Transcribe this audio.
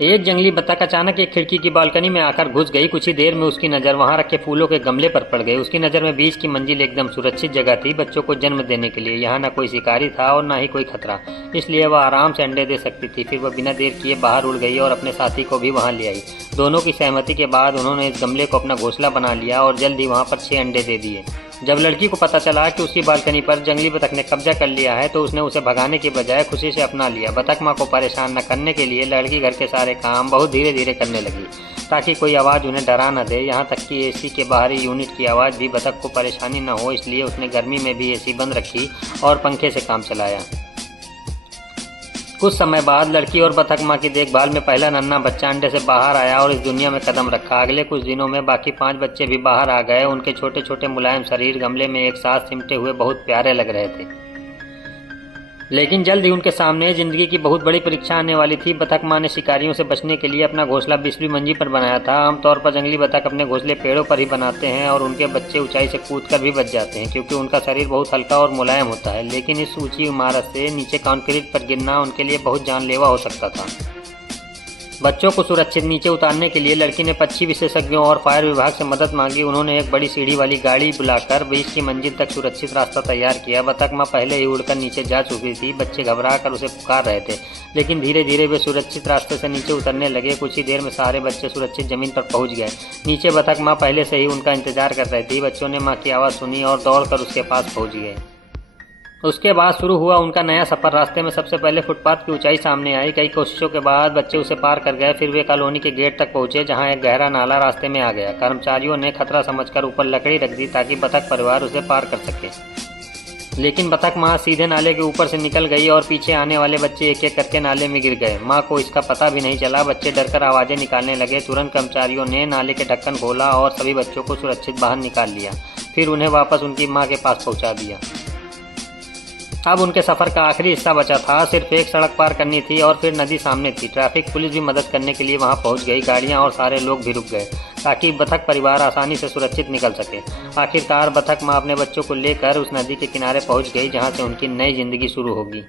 एक जंगली बतख अचानक एक खिड़की की बालकनी में आकर घुस गई। कुछ ही देर में उसकी नज़र वहां रखे फूलों के गमले पर पड़ गई। उसकी नज़र में बीच की मंजिल एकदम सुरक्षित जगह थी, बच्चों को जन्म देने के लिए। यहाँ न कोई शिकारी था और न ही कोई खतरा, इसलिए वह आराम से अंडे दे सकती थी। फिर वह बिना देर किए बाहर उड़ गई और अपने साथी को भी वहाँ ले आई। दोनों की सहमति के बाद उन्होंने इस गमले को अपना घोंसला बना लिया और जल्द ही वहाँ पर 6 अंडे दे दिए। जब लड़की को पता चला कि उसकी बालकनी पर जंगली बतख ने कब्जा कर लिया है तो उसने उसे भगाने के बजाय खुशी से अपना लिया। बतख माँ को परेशान न करने के लिए लड़की घर के सारे काम बहुत धीरे धीरे करने लगी ताकि कोई आवाज़ उन्हें डरा न दे। यहाँ तक कि एसी के बाहरी यूनिट की आवाज़ भी बतख को परेशानी न हो, इसलिए उसने गर्मी में भी एसी बंद रखी और पंखे से काम चलाया। कुछ समय बाद लड़की और बतख माँ की देखभाल में पहला नन्हा बच्चा अंडे से बाहर आया और इस दुनिया में कदम रखा। अगले कुछ दिनों में बाकी 5 बच्चे भी बाहर आ गए। उनके छोटे छोटे मुलायम शरीर गमले में एक साथ सिमटे हुए बहुत प्यारे लग रहे थे, लेकिन जल्द ही उनके सामने जिंदगी की बहुत बड़ी परीक्षा आने वाली थी। बतख माँ ने शिकारियों से बचने के लिए अपना घोंसला 20वीं मंजिल पर बनाया था। आमतौर पर जंगली बतख अपने घोंसले पेड़ों पर ही बनाते हैं और उनके बच्चे ऊंचाई से कूदकर भी बच जाते हैं क्योंकि उनका शरीर बहुत हल्का और मुलायम होता है। लेकिन इस ऊंची इमारत से नीचे कंक्रीट पर गिरना उनके लिए बहुत जानलेवा हो सकता था। बच्चों को सुरक्षित नीचे उतारने के लिए लड़की ने पक्षी विशेषज्ञों और फायर विभाग से मदद मांगी। उन्होंने एक बड़ी सीढ़ी वाली गाड़ी बुलाकर 20 की मंजिल तक सुरक्षित रास्ता तैयार किया। बतख माँ पहले ही उड़कर नीचे जा चुकी थी। बच्चे घबरा कर उसे पुकार रहे थे, लेकिन धीरे धीरे वे सुरक्षित रास्ते से नीचे उतरने लगे। कुछ ही देर में सारे बच्चे सुरक्षित जमीन पर पहुंच गए। नीचे बतख माँ पहले से ही उनका इंतजार कर रही थी। बच्चों ने माँ की आवाज़ सुनी और दौड़कर उसके पास पहुंच गए। उसके बाद शुरू हुआ उनका नया सफर। रास्ते में सबसे पहले फुटपाथ की ऊंचाई सामने आई। कई कोशिशों के बाद बच्चे उसे पार कर गए। फिर वे कॉलोनी के गेट तक पहुंचे जहां एक गहरा नाला रास्ते में आ गया। कर्मचारियों ने खतरा समझकर ऊपर लकड़ी रख दी ताकि बतख परिवार उसे पार कर सके, लेकिन बतख माँ सीधे नाले के ऊपर से निकल गई और पीछे आने वाले बच्चे एक एक करके नाले में गिर गए। माँ को इसका पता भी नहीं चला। बच्चे डरकर आवाज़ें निकालने लगे। तुरंत कर्मचारियों ने नाले के ढक्कन खोला और सभी बच्चों को सुरक्षित बाहर निकाल लिया। फिर उन्हें वापस उनकी माँ के पास पहुँचा दिया। अब उनके सफ़र का आखिरी हिस्सा बचा था। सिर्फ एक सड़क पार करनी थी और फिर नदी सामने थी। ट्रैफिक पुलिस भी मदद करने के लिए वहां पहुंच गई। गाड़ियां और सारे लोग भी रुक गए ताकि बतख परिवार आसानी से सुरक्षित निकल सके। आखिरकार बतख माँ अपने बच्चों को लेकर उस नदी के किनारे पहुंच गई जहां से उनकी नई जिंदगी शुरू होगी।